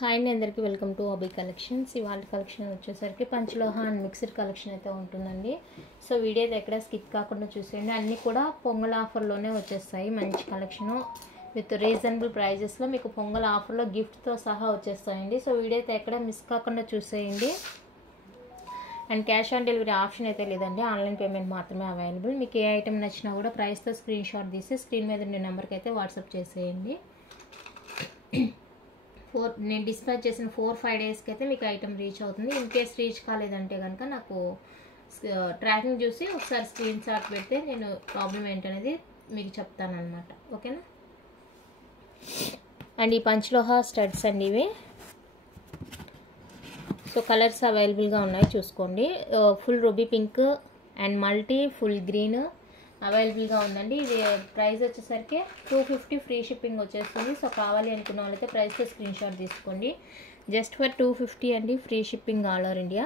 Hi అండి, అందరికీ welcome to hobby collections. ఇవాళ కలెక్షన్ వచ్చేసరికి పంచలోహ అండ్ మిక్స్డ్ కలెక్షన్ అయితే ఉంటుందండి. సో వీడియో అయితే ఎక్కడ స్కిప్ కాకుండా చూసేయండి. అన్నీ కూడా పొంగల్ ఆఫర్లోనే వచ్చేస్తాయి. మంచి కలెక్షను విత్ రీజనబుల్ ప్రైజెస్లో మీకు పొంగల్ ఆఫర్లో గిఫ్ట్తో సహా వచ్చేస్తాయండి. సో వీడియో అయితే ఎక్కడ మిస్ కాకుండా చూసేయండి. And cash on delivery option అయితే లేదండి, ఆన్లైన్ పేమెంట్ మాత్రమే అవైలబుల్. మీకు ఏ ఐటెం నచ్చినా కూడా ప్రైస్తో స్క్రీన్ షాట్ తీసి స్క్రీన్ మీద ఉండే నెంబర్కి అయితే వాట్సాప్ చేసేయండి. నేను డిస్పాచ్ చేసిన 4-5 డేస్కి అయితే మీకు ఐటమ్ రీచ్ అవుతుంది. ఇన్ కేస్ రీచ్ కాలేదంటే కనుక నాకు ట్రాకింగ్ చూసి ఒకసారి స్క్రీన్ షాట్ పెడితే నేను ప్రాబ్లం ఏంటనేది మీకు చెప్తాను అనమాట. ఓకేనా. అండ్ ఈ పంచలోహ స్టడ్స్ అండి ఇవి. సో కలర్స్ అవైలబుల్గా ఉన్నాయి, చూసుకోండి. Full ruby pink and multi full green అవైలబుల్గా ఉందండి. ఇది ప్రైస్ వచ్చేసరికి 250 ఫ్రీ షిప్పింగ్ వచ్చేస్తుంది. సో కావాలి అనుకున్న వాళ్ళైతే ప్రైస్తో స్క్రీన్ షాట్ తీసుకోండి. జస్ట్ ఫర్ 250 అండి, free shipping all over India.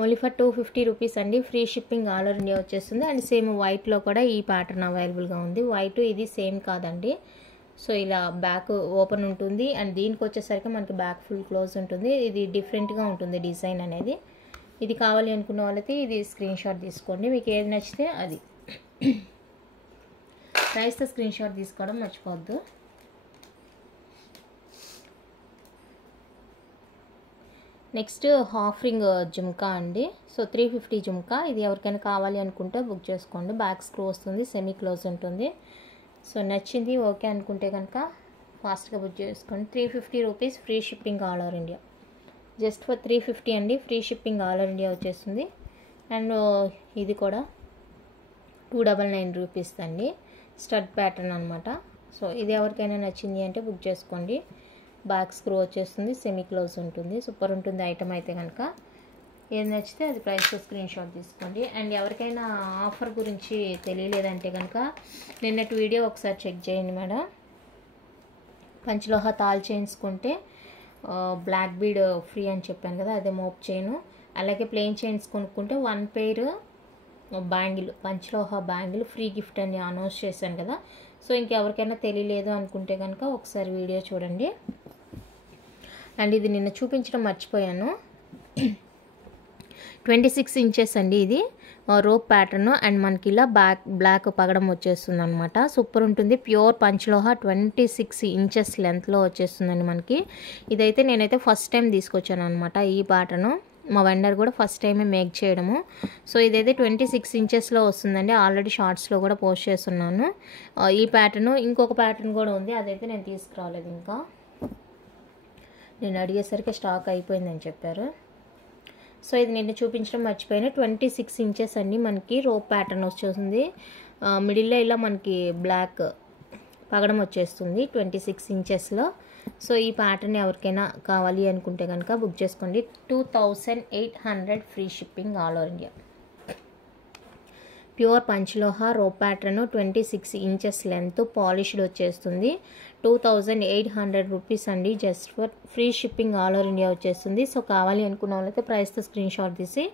Only for 250 rupees అండి, free shipping all over India వచ్చేస్తుంది. అండ్ సేమ్ వైట్లో కూడా ఈ ప్యాటర్న్ అవైలబుల్గా ఉంది. వైట్ ఇది సేమ్ కాదండి. సో ఇలా బ్యాక్ ఓపెన్ ఉంటుంది అండ్ దీనికి వచ్చేసరికి మనకి బ్యాక్ ఫుల్ క్లోజ్ ఉంటుంది. ఇది డిఫరెంట్గా ఉంటుంది డిజైన్ అనేది. ఇది కావాలి అనుకున్న వాళ్ళైతే ఇది స్క్రీన్ షాట్ తీసుకోండి. మీకు ఏది నచ్చితే అది. ప్రైస్తో స్క్రీన్ షాట్ తీసుకోవడం మర్చిపోవద్దు. నెక్స్ట్ హాఫ్ రింగ్ జుమ్కా అండి. సో 350 జుమ్కా. ఇది ఎవరికైనా కావాలి అనుకుంటే బుక్ చేసుకోండి. బ్యాక్ స్క్రూ వస్తుంది, సెమీ క్లోజ్ ఉంటుంది. సో నచ్చింది ఓకే అనుకుంటే కనుక ఫాస్ట్గా బుక్ చేసుకోండి. 350 rupees, free shipping all over India. Just for 350 అండి, free shipping all over India వచ్చేస్తుంది. అండ్ ఇది కూడా 299 రూపీస్ అండి, స్టడ్ ప్యాటర్న్ అనమాట. సో ఇది ఎవరికైనా నచ్చింది అంటే బుక్ చేసుకోండి. బ్యాక్ స్క్రూ వచ్చేస్తుంది, సెమీ క్లోజ్ ఉంటుంది. సూపర్ ఉంటుంది ఐటమ్ అయితే కనుక. ఏది నచ్చితే అది ప్రైస్తో స్క్రీన్ షాట్ తీసుకోండి. అండ్ ఎవరికైనా ఆఫర్ గురించి తెలియలేదంటే కనుక నిన్నటి వీడియో ఒకసారి చెక్ చేయండి మేడం. పంచలోహ తాల్ చేయించుకుంటే బ్లాక్ బీడ్ ఫ్రీ అని చెప్పాను కదా, అదే మోప్ చైను. అలాగే ప్లెయిన్ చైన్స్ కొనుక్కుంటే 1 పెయిర్ బ్యాంగిల్, పంచలోహ బ్యాంగిల్ ఫ్రీ గిఫ్ట్ అని అనౌన్స్ చేశాను కదా. సో ఇంకెవరికైనా తెలియలేదు అనుకుంటే కనుక ఒకసారి వీడియో చూడండి. అండ్ ఇది నిన్న చూపించడం మర్చిపోయాను. 26 ఇంచెస్ అండి ఇది రోప్ ప్యాటర్న్. అండ్ మనకి ఇలా బ్లాక్ పగడం వచ్చేస్తుంది అనమాట. సూపర్ ఉంటుంది. ప్యూర్ పంచలోహ 26 ఇంచెస్ లెంత్లో వచ్చేస్తుందండి మనకి. ఇదైతే నేనైతే ఫస్ట్ టైం తీసుకొచ్చాను అనమాట ఈ ప్యాటర్న్. మా వెండర్ కూడా ఫస్ట్ టైమే మేక్ చేయడము. సో ఇదైతే 26 ఇంచెస్లో వస్తుందండి. ఆల్రెడీ షార్ట్స్లో కూడా పోస్ట్ చేస్తున్నాను ఈ ప్యాటర్న్. ఇంకొక ప్యాటర్న్ కూడా ఉంది, అదైతే నేను తీసుకురాలేదు. ఇంకా నేను అడిగేసరికి స్టాక్ అయిపోయిందని చెప్పారు. సో ఇది నిన్న చూపించడం మర్చిపోయాను. 26 ఇంచెస్ అండి మనకి రోప్ ప్యాటర్న్ వచ్చేస్తుంది. మిడిల్లో ఇలా మనకి బ్లాక్ పగడం వచ్చేస్తుంది 26 ఇంచెస్లో. సో ఈ ప్యాటర్న్ ఎవరికైనా కావాలి అనుకుంటే కనుక బుక్ చేసుకోండి. 2800 free shipping all over India. Pure పంచలోహ rope pattern 26 inches length polished వచ్చేస్తుంది. 2800 రూపీస్ అండి, just for free shipping all over India వచ్చేస్తుంది. సో కావాలి అనుకున్న వాళ్ళైతే ప్రైస్తో స్క్రీన్ షాట్ తీసి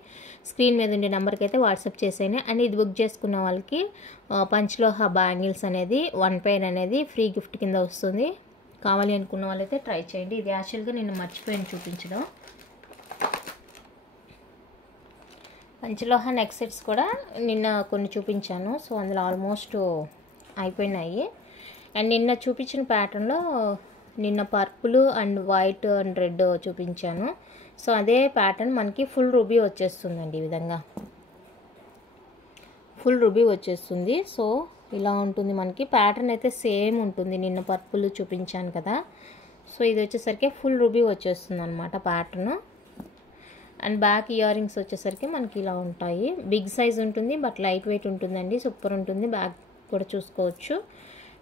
స్క్రీన్ మీద ఉండే నెంబర్కి అయితే వాట్సాప్ చేసేయండి. అండ్ ఇది బుక్ చేసుకున్న వాళ్ళకి పంచలోహ బ్యాంగిల్స్ అనేది 1 పెయిర్ అనేది ఫ్రీ గిఫ్ట్ కింద వస్తుంది. కావాలి అనుకున్న వాళ్ళైతే ట్రై చేయండి. ఇది యాక్చువల్గా నేను మర్చిపోయాను చూపించడం. పంచలోహ నెక్ సెట్స్ కూడా నిన్న కొన్ని చూపించాను. సో అందులో ఆల్మోస్ట్ అయిపోయినాయి. అండ్ నిన్న చూపించిన ప్యాటర్న్లో నిన్న purple and white and red చూపించాను. సో అదే ప్యాటర్న్ మనకి ఫుల్ రూబీ వచ్చేస్తుందండి. ఈ విధంగా ఫుల్ రూబీ వచ్చేస్తుంది. సో ఇలా ఉంటుంది మనకి. ప్యాటర్న్ అయితే సేమ్ ఉంటుంది, నిన్న పర్పుల్ చూపించాను కదా. సో ఇది వచ్చేసరికి ఫుల్ రూబీ వచ్చేస్తుంది అనమాట pattern. And back ear rings వచ్చేసరికి మనకి ఇలా ఉంటాయి. బిగ్ సైజ్ ఉంటుంది బట్ లైట్ వెయిట్ ఉంటుందండి. సూపర్ ఉంటుంది. బ్యాక్ కూడా చూసుకోవచ్చు.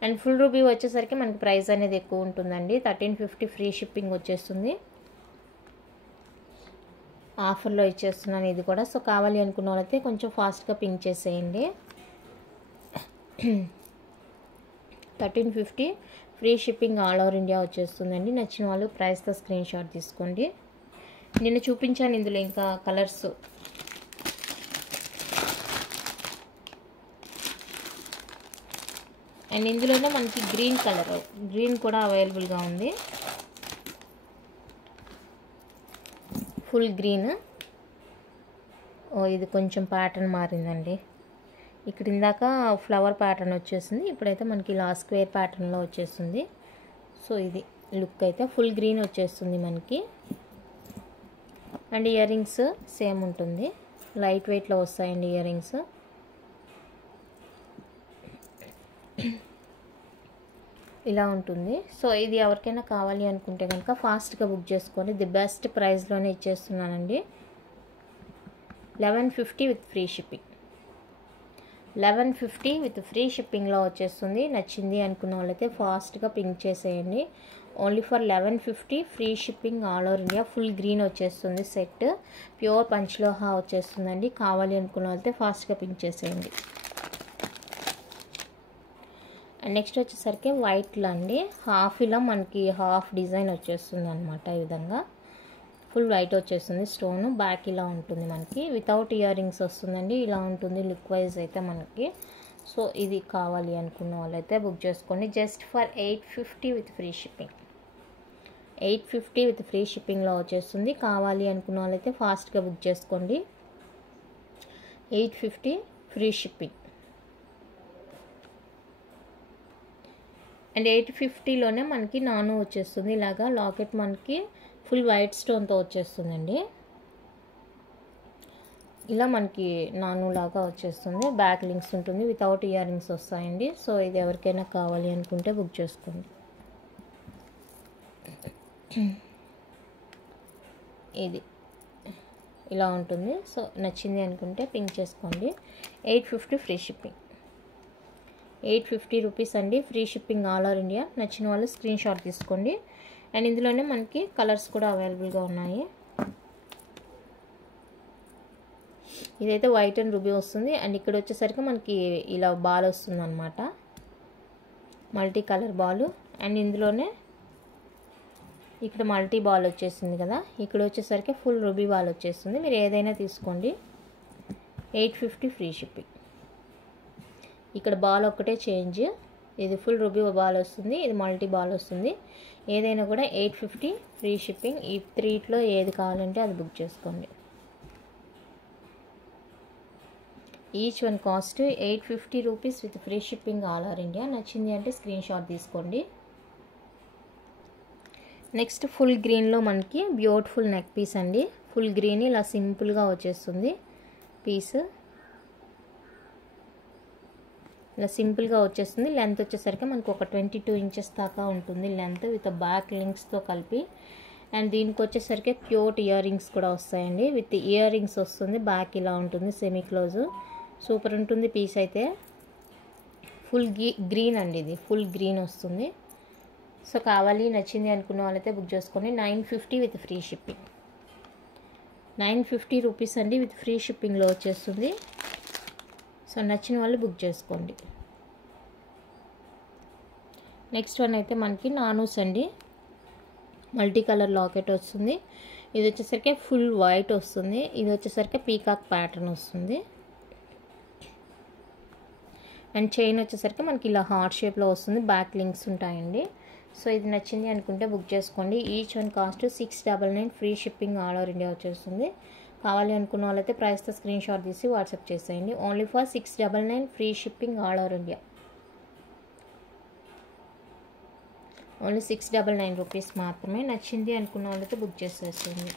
అండ్ ఫుల్ రూబీ వచ్చేసరికి మనకి ప్రైస్ అనేది ఎక్కువ ఉంటుందండి. 1350 ఫ్రీ షిప్పింగ్ వచ్చేస్తుంది. ఆఫర్లో ఇచ్చేస్తున్నాను ఇది కూడా. సో కావాలి అనుకున్న వాళ్ళైతే కొంచెం ఫాస్ట్గా పింక్ చేసేయండి. 1350 free shipping all over India వచ్చేస్తుందండి. నచ్చిన వాళ్ళు ప్రైస్తో స్క్రీన్ షాట్ తీసుకోండి. నిన్న చూపించాను ఇందులో ఇంకా కలర్స్. అండ్ ఇందులోనే మనకి గ్రీన్ కలర్, గ్రీన్ కూడా అవైలబుల్గా ఉంది. Full green. ఇది కొంచెం ప్యాటర్న్ మారిందండి. ఇక్కడ ఇందాక ఫ్లవర్ ప్యాటర్న్ వచ్చేసింది, ఇప్పుడైతే మనకి ఇలా స్క్వేర్ ప్యాటర్న్లో వచ్చేస్తుంది. సో ఇది లుక్ అయితే ఫుల్ గ్రీన్ వచ్చేస్తుంది మనకి. అండ్ ఇయర్ రింగ్స్ సేమ్ ఉంటుంది, లైట్ వెయిట్లో వస్తాయండి ఇయర్ రింగ్స్. ఇలా ఉంటుంది. సో ఇది ఎవరికైనా కావాలి అనుకుంటే కనుక ఫాస్ట్గా బుక్ చేసుకోండి. ది బెస్ట్ ప్రైస్లోనే ఇచ్చేస్తున్నానండి. 1150 with free shipping. 1150 with free షిప్పింగ్లో వచ్చేస్తుంది. నచ్చింది అనుకున్న వాళ్ళైతే ఫాస్ట్గా పింక్ చేసేయండి. Only for 1150 free shipping all over India. Full green వచ్చేస్తుంది సెట్, ప్యూర్ పంచలోహా వచ్చేస్తుందండి. కావాలి అనుకున్న వాళ్ళైతే ఫాస్ట్గా పింక్ చేసేయండి. అండ్ నెక్స్ట్ వచ్చేసరికి వైట్లో అండి, హాఫ్ ఇలా మనకి హాఫ్ డిజైన్ వచ్చేస్తుంది అనమాట. ఈ విధంగా ఫుల్ వైట్ వచ్చేస్తుంది స్టోన్, బ్యాక్ ఇలా ఉంటుంది మనకి. వితౌట్ ఇయర్ రింగ్స్ వస్తుందండి. ఇలా ఉంటుంది లుక్ వైజ్ అయితే మనకి. సో ఇది కావాలి అనుకున్న వాళ్ళైతే బుక్ చేసుకోండి. Just for 850 with free shipping. 850 with free షిప్పింగ్లో వచ్చేస్తుంది. కావాలి అనుకున్న వాళ్ళైతే ఫాస్ట్గా బుక్ చేసుకోండి. 850 ఫ్రీ షిప్పింగ్. అండ్ 850లోనే మనకి నాను వచ్చేస్తుంది. ఇలాగా లాకెట్ మనకి ఫుల్ వైట్ స్టోన్తో వచ్చేస్తుందండి. ఇలా మనకి నాను లాగా వచ్చేస్తుంది. బ్యాక్ లింక్స్ ఉంటుంది, వితౌట్ ఇయర్ రింగ్స్ వస్తాయండి. సో ఇది ఎవరికైనా కావాలి అనుకుంటే బుక్ చేసుకోండి. ఇది ఇలా ఉంటుంది. సో నచ్చింది అనుకుంటే పింక్ చేసుకోండి. 850 ఫ్రీ షిప్పింగ్. 850 రూపీస్ అండి, free shipping all over India. నచ్చిన వాళ్ళు స్క్రీన్ షాట్ తీసుకోండి. అండ్ ఇందులోనే మనకి కలర్స్ కూడా అవైలబుల్గా ఉన్నాయి. ఇదైతే వైట్ అండ్ రూబీ వస్తుంది. అండ్ ఇక్కడ వచ్చేసరికి మనకి ఇలా బాల్ వస్తుంది అనమాట, మల్టీ కలర్ బాల్. అండ్ ఇందులోనే ఇక్కడ మల్టీ బాల్ వచ్చేసింది కదా, ఇక్కడ వచ్చేసరికి ఫుల్ రూబీ బాల్ వచ్చేస్తుంది. మీరు ఏదైనా తీసుకోండి. 850 ఫ్రీ షిప్పింగ్. ఇక్కడ బాల్ ఒక్కటే చేంజ్, ఇది ఫుల్ రూబీ బాల్ వస్తుంది, ఇది మల్టీ బాల్ వస్తుంది. ఏదైనా కూడా 850 ఫ్రీ షిప్పింగ్. ఈ త్రీట్లో ఏది కావాలంటే అది బుక్ చేసుకోండి. Each one cost 850 rupees with free shipping all over India. నచ్చింది అంటే స్క్రీన్ షాట్ తీసుకోండి. నెక్స్ట్ ఫుల్ గ్రీన్లో మనకి బ్యూటిఫుల్ నెక్ పీస్ అండి. ఫుల్ గ్రీన్ ఇలా సింపుల్గా వచ్చేస్తుంది పీస్, ఇలా సింపుల్గా వచ్చేస్తుంది. లెంత్ వచ్చేసరికి మనకు ఒక 22 ఇంచెస్ దాకా ఉంటుంది లెంత్, విత్ బ్యాక్ లింక్స్తో కలిపి. అండ్ దీనికి వచ్చేసరికి క్యూట్ ఇయర్ రింగ్స్ కూడా వస్తాయండి, విత్ ఇయర్ రింగ్స్ వస్తుంది. బ్యాక్ ఇలా ఉంటుంది సెమీ క్లోజ్. సూపర్ ఉంటుంది పీస్ అయితే. ఫుల్ గ్రీన్ అండి, ఇది ఫుల్ గ్రీన్ వస్తుంది. సో కావాలి నచ్చింది అనుకున్న వాళ్ళైతే బుక్ చేసుకోండి. 950 విత్ ఫ్రీ షిప్పింగ్. 950 రూపీస్ అండి, విత్ ఫ్రీ షిప్పింగ్లో వచ్చేస్తుంది. సో నచ్చిన వాళ్ళు బుక్ చేసుకోండి. నెక్స్ట్ వన్ అయితే మనకి నానూస్ అండి, మల్టీ కలర్ లాకెట్ వస్తుంది. ఇది వచ్చేసరికి ఫుల్ వైట్ వస్తుంది. ఇది వచ్చేసరికి పీకాక్ ప్యాటర్న్ వస్తుంది. అండ్ చైన్ వచ్చేసరికి మనకి ఇలా హార్ట్ షేప్లో వస్తుంది, బ్యాక్ లింక్స్ ఉంటాయండి. సో ఇది నచ్చింది అనుకుంటే బుక్ చేసుకోండి. Each one cost 699 free shipping all over India వచ్చేస్తుంది. కావాలి అనుకున్న వాళ్ళైతే ప్రైస్తో స్క్రీన్ షాట్ తీసి వాట్సాప్ చేసేయండి. Only for 699 free shipping all over India. Only 699 rupees మాత్రమే. నచ్చింది అనుకున్న వాళ్ళైతే బుక్ చేసేస్తుంది.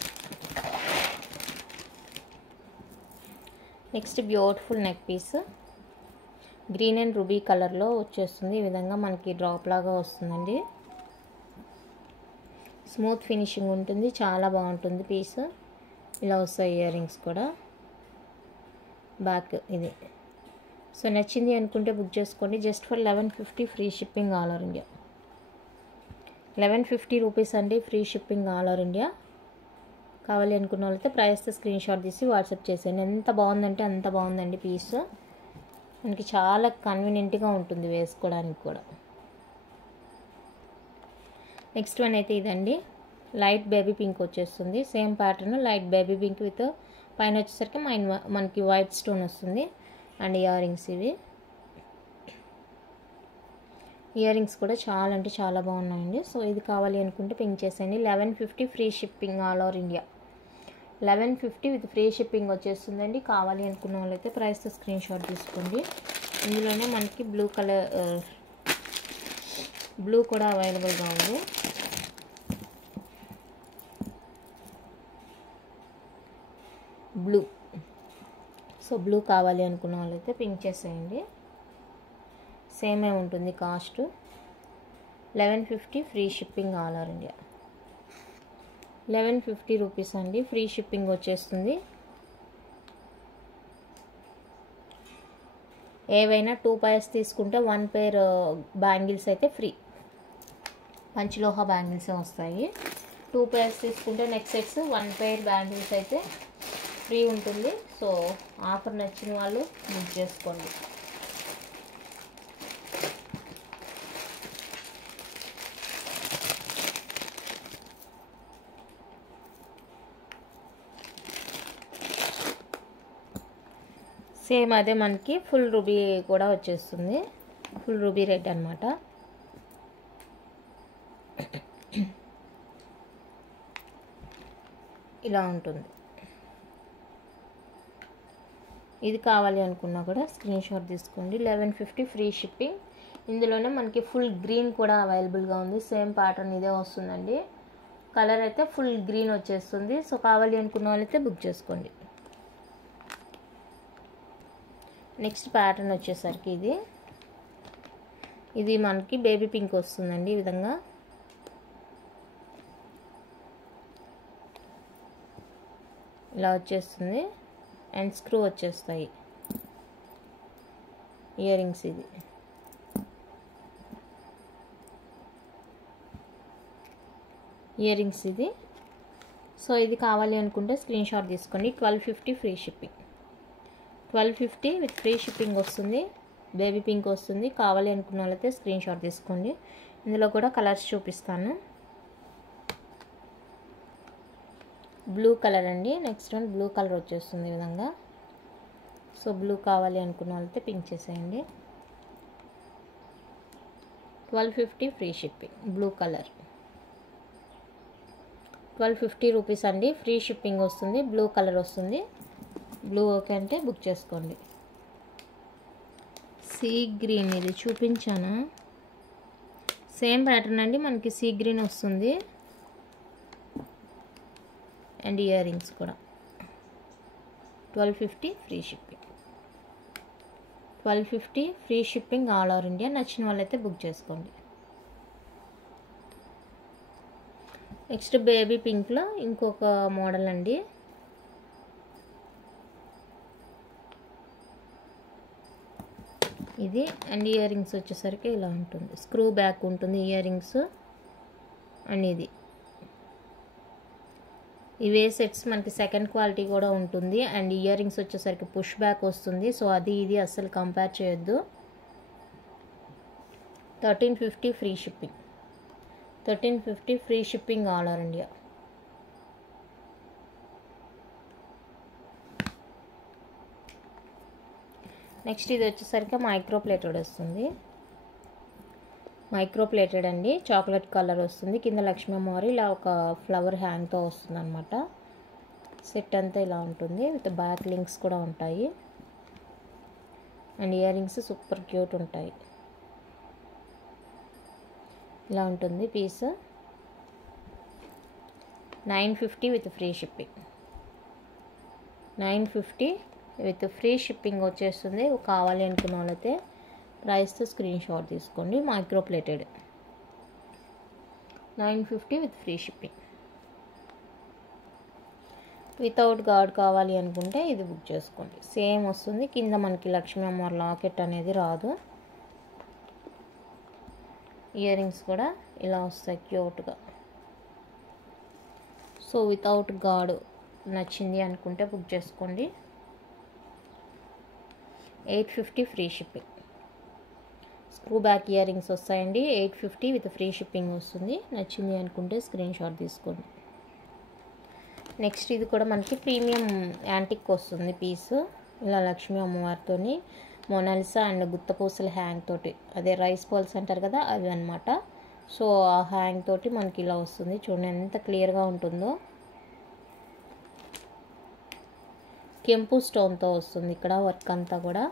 Next beautiful neck piece, green and ruby కలర్లో వచ్చేస్తుంది. ఈ విధంగా మనకి డ్రాప్ లాగా వస్తుందండి. స్మూత్ ఫినిషింగ్ ఉంటుంది, చాలా బాగుంటుంది పీస్. ఇలా వస్తాయి ఇయర్ రింగ్స్ కూడా, బ్యాక్ ఇది. సో నచ్చింది అనుకుంటే బుక్ చేసుకోండి. Just for 1150 free shipping all over India. 1150 rupees అండి, free shipping all over India. కావాలి అనుకున్న వాళ్ళైతే ప్రైస్తో స్క్రీన్ షాట్ తీసి వాట్సాప్ చేసేయండి. ఎంత బాగుందంటే అంత బాగుందండి పీస్. మనకి చాలా కన్వీనియంట్గా ఉంటుంది వేసుకోవడానికి కూడా. నెక్స్ట్ వన్ అయితే ఇదండి, లైట్ బేబీ పింక్ వచ్చేస్తుంది. Same pattern light baby pink with పైన వచ్చేసరికి మనకి వైట్ స్టోన్ వస్తుంది. అండ్ ఇయర్ రింగ్స్, ఇవి ఇయర్ రింగ్స్ కూడా చాలా అంటే చాలా బాగున్నాయండి. సో ఇది కావాలి అనుకుంటే పింక్ చేసేయండి. 1150 free shipping all over India. 1150 with free shipping వచ్చేస్తుందండి. కావాలి అనుకున్న వాళ్ళైతే ప్రైస్తో స్క్రీన్ షాట్ తీసుకోండి. ఇందులోనే మనకి బ్లూ కూడా అవైలబుల్గా ఉంది. బ్లూ కావాలి అనుకున్న వాళ్ళైతే పింక్ చేసేయండి. సేమే ఉంటుంది cost. 1150 free shipping all over India. 1150 rupees అండి, ఫ్రీ షిప్పింగ్ వచ్చేస్తుంది. ఏవైనా 2 పైర్స్ తీసుకుంటే 1 పేర్ బ్యాంగిల్స్ అయితే ఫ్రీ. పంచలోహ బ్యాంగిల్సే వస్తాయి. 2 పైర్స్ తీసుకుంటే నెక్ సెట్స్ 1 పేర్ బ్యాంగిల్స్ అయితే ఫ్రీ ఉంటుంది. సో ఆఫర్ నచ్చిన వాళ్ళు బుక్ చేసుకోండి. సేమ్ అదే మనకి ఫుల్ రూబీ కూడా వచ్చేస్తుంది. ఫుల్ రూబీ రెడ్ అనమాట. ఇలా ఉంటుంది. ఇది కావాలి అనుకున్నా కూడా స్క్రీన్ షాట్ తీసుకోండి. 1150 ఫ్రీ షిప్పింగ్. ఇందులోనే మనకి ఫుల్ గ్రీన్ కూడా అవైలబుల్గా ఉంది. సేమ్ ప్యాటర్న్ ఇదే వస్తుందండి. కలర్ అయితే ఫుల్ గ్రీన్ వచ్చేస్తుంది. సో కావాలి అనుకున్న వాళ్ళైతే బుక్ చేసుకోండి. నెక్స్ట్ ప్యాటర్న్ వచ్చేసరికి ఇది మనకి బేబీ పింక్ వస్తుందండి. ఈ విధంగా ఇలా వచ్చేస్తుంది. అండ్ స్క్రూ వచ్చేస్తాయి. ఇయర్ రింగ్స్ ఇది. సో ఇది కావాలి అనుకుంటే స్క్రీన్ షాట్ తీసుకోండి. 1250 free shipping. 1250 with free shipping వస్తుంది. బేబీ పింక్ వస్తుంది. కావాలి అనుకున్న వాళ్ళైతే స్క్రీన్ షాట్ తీసుకోండి. ఇందులో కూడా కలర్స్ చూపిస్తాను. బ్లూ కలర్ అండి. నెక్స్ట్ వన్ బ్లూ కలర్ వచ్చేస్తుంది ఈ విధంగా. సో బ్లూ కావాలి అనుకున్న వాళ్ళైతే పింక్ చేసేయండి. 1250 free shipping. Blue colour 1250 rupees అండి, ఫ్రీ షిప్పింగ్ వస్తుంది. బ్లూ కలర్ వస్తుంది. బ్లూ ఓకే అంటే బుక్ చేసుకోండి. సీ గ్రీన్ ఇది చూపించాను. సేమ్ ప్యాటర్న్ అండి, మనకి సీ గ్రీన్ వస్తుంది. అండ్ ఇయర్ రింగ్స్ కూడా 1250 free shipping. 1250 free shipping all over India. నచ్చిన వాళ్ళైతే బుక్ చేసుకోండి. నెక్స్ట్ బేబీ పింక్లో ఇంకొక మోడల్ అండి. ఇది అండ్ ఇయర్ రింగ్స్ వచ్చేసరికి ఇలా ఉంటుంది. స్క్రూ బ్యాక్ ఉంటుంది ఇయర్ రింగ్స్. అండ్ ఇవే సెట్స్ మనకి సెకండ్ క్వాలిటీ కూడా ఉంటుంది. అండ్ ఇయర్ రింగ్స్ వచ్చేసరికి పుష్ బ్యాక్ వస్తుంది. సో ఇది అస్సలు కంపేర్ చేయొద్దు. 1350 free shipping. 1350 free shipping all over India. Next ఇది వచ్చేసరికి మైక్రో ప్లేటెడ్ వస్తుంది. మైక్రో ప్లేటెడ్ అండి, చాక్లెట్ కలర్ వస్తుంది. కింద లక్ష్మీ అమ్మవారి ఇలా ఒక ఫ్లవర్ హ్యాంగ్తో వస్తుంది అనమాట. సెట్ అంతా ఇలా ఉంటుంది. విత్ బ్యాక్ లింక్స్ కూడా ఉంటాయి. And earrings super cute ఉంటాయి. ఇలా ఉంటుంది piece. 950 with free shipping. 950 with free shipping వచ్చేస్తుంది. కావాలి అనుకున్న వాళ్ళైతే ప్రైస్తో స్క్రీన్ షాట్ తీసుకోండి. Micro plated 950 with free shipping. Without guard కావాలి అనుకుంటే ఇది బుక్ చేసుకోండి. సేమ్ వస్తుంది. కింద మనకి లక్ష్మీ అమ్మవారి లాకెట్ అనేది రాదు. ఇయర్ రింగ్స్ కూడా ఇలా వస్తాయి క్యూట్గా. సో వితౌట్ గార్డ్ నచ్చింది అనుకుంటే బుక్ చేసుకోండి. 850 free shipping. Screw back ear rings వస్తాయండి. 850 విత్ ఫ్రీ షిప్పింగ్ వస్తుంది. నచ్చింది అనుకుంటే స్క్రీన్ షాట్ తీసుకోండి. నెక్స్ట్ ఇది కూడా మనకి ప్రీమియం యాంటిక్ వస్తుంది పీస్. ఇలా లక్ష్మీ అమ్మవారితోని మొనాలిసా అండ్ గుత్తపూసల హ్యాంగ్ తోటి, అదే రైస్ బాల్స్ అంటారు కదా అవి అనమాట. సో ఆ హ్యాంగ్ తోటి మనకి ఇలా వస్తుంది. చూడండి ఎంత క్లియర్గా ఉంటుందో. కెంపు స్టోన్తో వస్తుంది ఇక్కడ వర్క్ అంతా కూడా.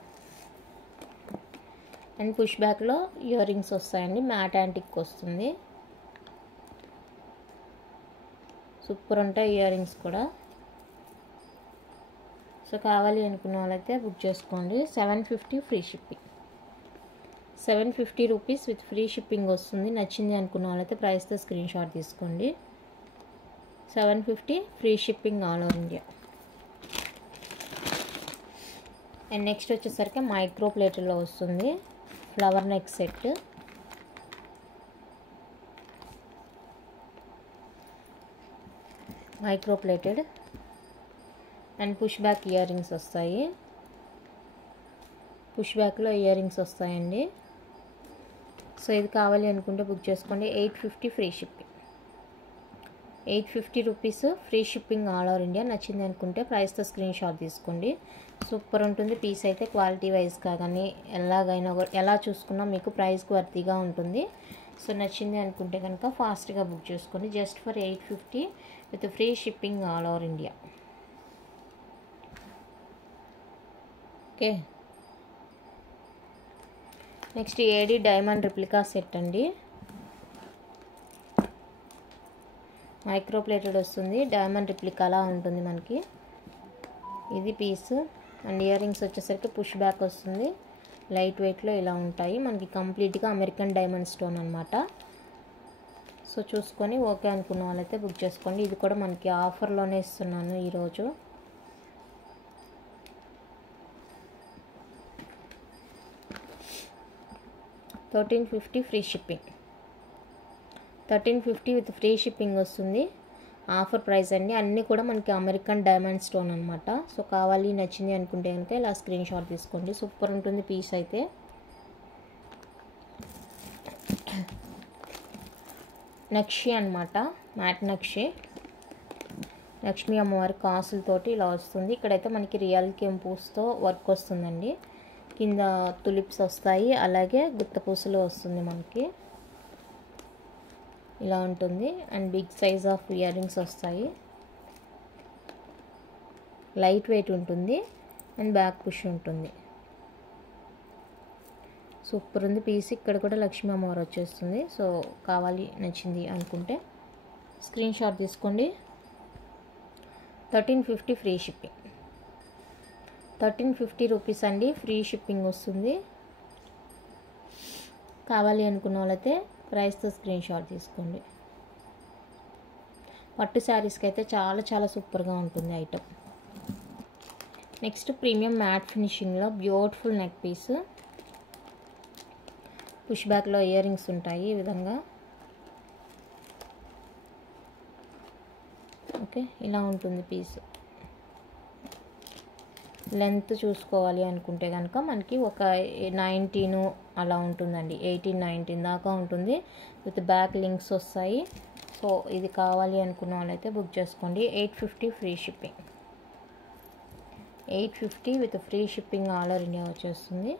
అండ్ పుష్ బ్యాక్లో ఇయర్ రింగ్స్ వస్తాయండి, మ్యాట్ యాంటిక్ వస్తుంది. సూపర్ ఉంటాయి ఇయర్ రింగ్స్ కూడా. సో కావాలి అనుకున్న వాళ్ళైతే బుక్ చేసుకోండి. 750 free shipping, 750 rupees with free shipping వస్తుంది. నచ్చింది అనుకున్న వాళ్ళైతే ప్రైస్తో స్క్రీన్ షాట్ తీసుకోండి. 750 free shipping all over India. And next వచ్చేసరికి మైక్రో ప్లేట్లో వస్తుంది flower neck set. Micro plated and push back ear rings వస్తాయి. పుష్ బ్యాక్లో ఇయర్ రింగ్స్ వస్తాయండి. సో ఇది కావాలి అనుకుంటే బుక్ చేసుకోండి. 850 free shipping, 850 rupees free shipping all over India. నచ్చింది అనుకుంటే ప్రైస్తో స్క్రీన్ షాట్ తీసుకోండి. సూపర్ ఉంటుంది పీస్ అయితే, క్వాలిటీ వైజ్గా కానీ ఎలాగైనా ఎలా చూసుకున్నా మీకు ప్రైస్కి వర్తీగా ఉంటుంది. సో నచ్చింది అనుకుంటే కనుక ఫాస్ట్గా బుక్ చేసుకోండి. Just for 850 with free shipping all over India. Okay, next AD diamond replica set అండి. మైక్రో ప్లేటెడ్ వస్తుంది, డైమండ్ రిప్లికాలా ఉంటుంది మనకి ఇది పీస్. అండ్ ఇయర్ రింగ్స్ వచ్చేసరికి పుష్ బ్యాక్ వస్తుంది, లైట్ వెయిట్లో ఇలా ఉంటాయి మనకి. కంప్లీట్గా అమెరికన్ డైమండ్ స్టోన్ అనమాట. సో చూసుకొని ఓకే అనుకున్న వాళ్ళైతే బుక్ చేసుకోండి. ఇది కూడా మనకి ఆఫర్లోనే ఇస్తున్నాను ఈరోజు. $1350 free shipping, 1350 with free shipping వస్తుంది. ఆఫర్ ప్రైస్ అండి. అన్నీ కూడా మనకి అమెరికన్ డైమండ్ స్టోన్ అనమాట. సో కావాలి నచ్చింది అనుకుంటే కనుక ఇలా స్క్రీన్ షాట్ తీసుకోండి. సూపర్ ఉంటుంది పీస్ అయితే. నక్షి అనమాట, మ్యాట్ నక్షి. లక్ష్మీ అమ్మవారి కాసులతోటి ఇలా వస్తుంది. ఇక్కడైతే మనకి రియల్ కెంపూస్తో వర్క్ వస్తుందండి. కింద తులిప్స్ వస్తాయి, అలాగే గుత్తపూసలు వస్తుంది మనకి. ఇలా ఉంటుంది. And big size of earrings వస్తాయి. లైట్ వెయిట్ ఉంటుంది అండ్ బ్యాక్ పుష్ ఉంటుంది. సూపర్ ఉంది పీస్. ఇక్కడ కూడా లక్ష్మీ అమ్మవారు వచ్చేస్తుంది. సో కావాలి నచ్చింది అనుకుంటే స్క్రీన్ షాట్ తీసుకోండి. 1350 ఫ్రీ షిప్పింగ్, 1350 రూపీస్ అండి ఫ్రీ షిప్పింగ్ వస్తుంది. కావాలి అనుకున్న వాళ్ళైతే ప్రైస్తో స్క్రీన్ షాట్ తీసుకోండి. పట్టు శారీస్కి అయితే చాలా చాలా సూపర్గా ఉంటుంది ఐటమ్. నెక్స్ట్ ప్రీమియం మ్యాట్ ఫినిషింగ్లో బ్యూటిఫుల్ నెక్ పీస్. పుష్ బ్యాక్లో ఇయర్ రింగ్స్ ఉంటాయి ఈ విధంగా. ఓకే, ఇలా ఉంటుంది పీస్. లెంత్ చూసుకోవాలి అనుకుంటే కనుక మనకి ఒక 19 అలా ఉంటుందండి, 18-19 దాకా ఉంటుంది. విత్ బ్యాక్ లింక్స్ వస్తాయి. సో ఇది కావాలి అనుకున్న వాళ్ళైతే బుక్ చేసుకోండి. 850 free shipping, 850 with free shipping all over India వచ్చేస్తుంది.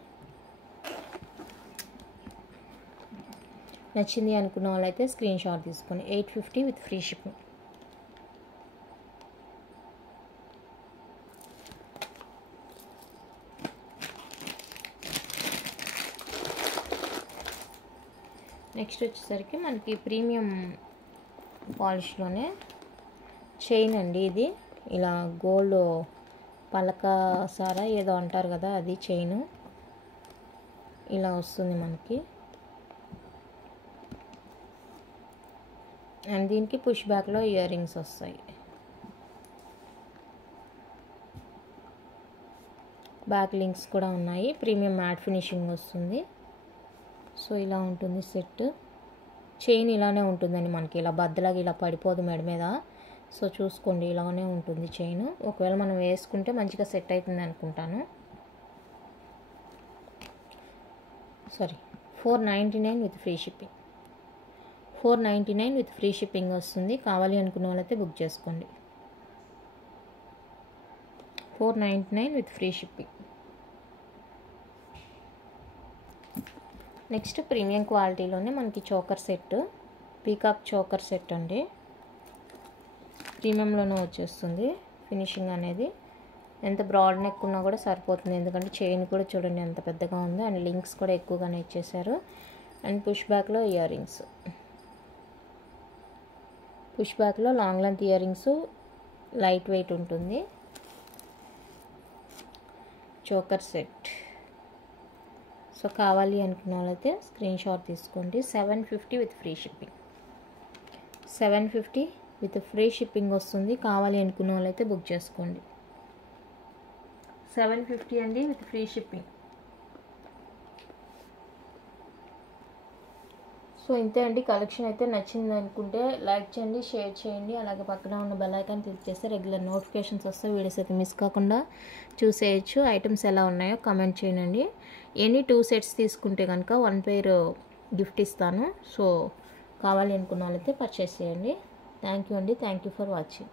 నచ్చింది అనుకున్న వాళ్ళైతే స్క్రీన్ షాట్ తీసుకోండి. 850 విత్ ఫ్రీ షిప్పింగ్. నెక్స్ట్ వచ్చేసరికి మనకి ప్రీమియం పాలిష్లోనే చైన్ అండి. ఇది ఇలా గోల్డ్ పలక సారా ఏదో అంటారు కదా, అది చైన్ ఇలా వస్తుంది మనకి. అండ్ దీనికి పుష్ బ్యాక్లో ఇయర్ రింగ్స్ వస్తాయి. బ్యాక్ లింక్స్ కూడా ఉన్నాయి. ప్రీమియం మ్యాట్ ఫినిషింగ్ వస్తుంది. సో ఇలా ఉంటుంది సెట్. చైన్ ఇలానే ఉంటుందండి మనకి, ఇలా బద్దలాగా ఇలా పడిపోదు మెడ మీద. సో చూసుకోండి, ఇలానే ఉంటుంది చైన్. ఒకవేళ మనం వేసుకుంటే మంచిగా సెట్ అవుతుంది అనుకుంటాను. Sorry, 499 with free shipping, 499 with free shipping వస్తుంది. కావాలి అనుకున్న వాళ్ళైతే బుక్ చేసుకోండి. 499 with free shipping. Next premium క్వాలిటీలోనే మనకి choker set, peacock choker set అండి. ప్రీమియంలోనే వచ్చేస్తుంది ఫినిషింగ్ అనేది. ఎంత బ్రాడ్ నెక్ ఉన్నా కూడా సరిపోతుంది, ఎందుకంటే చైన్ కూడా చూడండి ఎంత పెద్దగా ఉందో. అండ్ లింక్స్ కూడా ఎక్కువగానే ఇచ్చేసారు. అండ్ పుష్ బ్యాక్లో ఇయర్ రింగ్స్, పుష్ బ్యాక్లో long length earrings, light weight ఉంటుంది. Choker set. సో కావాలి అనుకున్న వాళ్ళైతే స్క్రీన్ షాట్ తీసుకోండి. 750 with free shipping, 750 with free shipping వస్తుంది. కావాలి అనుకున్న వాళ్ళైతే బుక్ చేసుకోండి. 750 అండి విత్ ఫ్రీ షిప్పింగ్. సో ఇంతే అండి. కలెక్షన్ అయితే నచ్చింది అనుకుంటే లైక్ చేయండి, షేర్ చేయండి, అలాగే పక్కన ఉన్న బెల్ ఐకాన్ క్లిక్ చేస్తే రెగ్యులర్ నోటిఫికేషన్స్ వస్తాయి. వీడియోస్ అయితే మిస్ కాకుండా చూసేయచ్చు. ఐటమ్స్ ఎలా ఉన్నాయో కామెంట్ చేయండి. ఎనీ 2 సెట్స్ తీసుకుంటే కనుక 1 పెయిర్ గిఫ్ట్ ఇస్తాను. సో కావాలి అనుకున్న వాళ్ళైతే పర్చేస్ చేయండి. థ్యాంక్ యూ అండి. Thank you for watching.